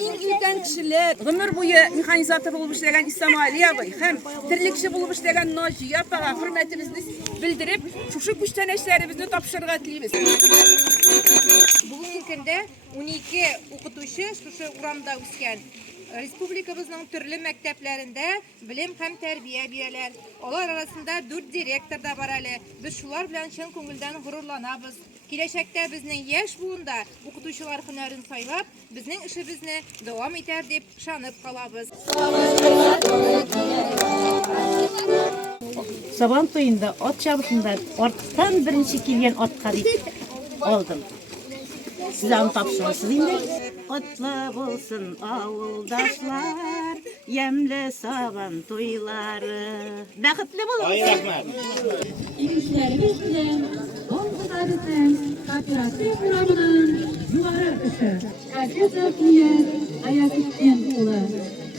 en ülken kişiler, ömür boyu mexanizator bulup işleyen İslam Ali abi, hem tirlikçi bulup işleyen Naci Apaga hürmetimizni bildirip, şu güçten eşlerimizni tapşırığa tilimiz. Bugünkü günde 12 okutuşu şu uramda üsken. Respublikamızın türlü mekteplerinde bilim hem terbiye bireler. Onlar arasında 4 direktör da var ali. Biz şular bilen çın köngülden gururlanabız. Kileşekte bizning yaş buğunda okutuşular hünerin saylap, bizning işimizni devam eder dep şanıp kalabız. Saban toyunda at çabısında ortadan birinci kelgen atqa aldım. Size onu tapşırırsınız indi. Otla olsun avuldaşlar, yemle saban toyları. Baqıtlı bolun. Hayır rahmet. İlişkilerimiz bilen, Onkudadı'nın kooperatif kuramının yuvarı ışı, Kadir Zafiyet Ayakütten ulu.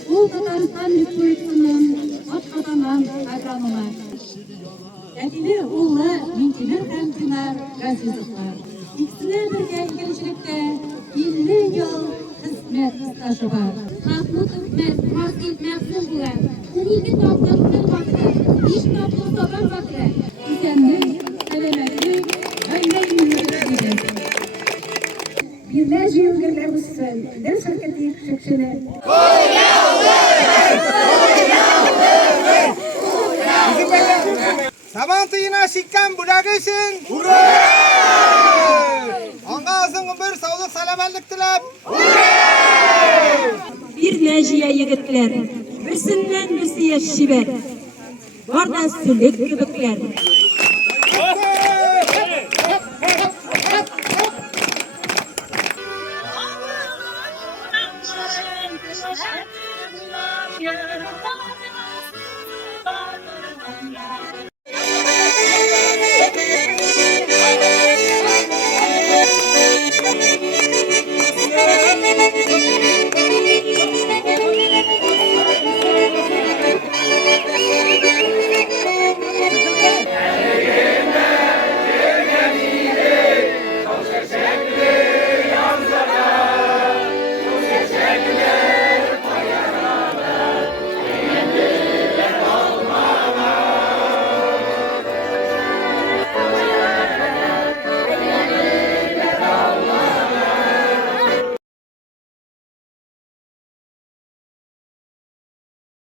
Bu Tataristan Respublikası'nın Atkatamam agronoma. Edili oğlu Minkiler Kankinar Gazizovlar. İkisine birge gelişlikte 50 yıl hizmet stajı var. Mahmut Hikmet Mahsil Mahsul bilen 12 topluluklar bakıra, 5 topluluklar bakıra. Düzenli, selametli, öyle Birleşik Ülkeler Ulusal Ders Hareketi Şekşene. Sabantıyına şikkan bulagısın. Ağzın bir sağlık salametlik tilep. Bir nejiye yigitler, birsinden birsiye şibet. Vardan sülük kübükler.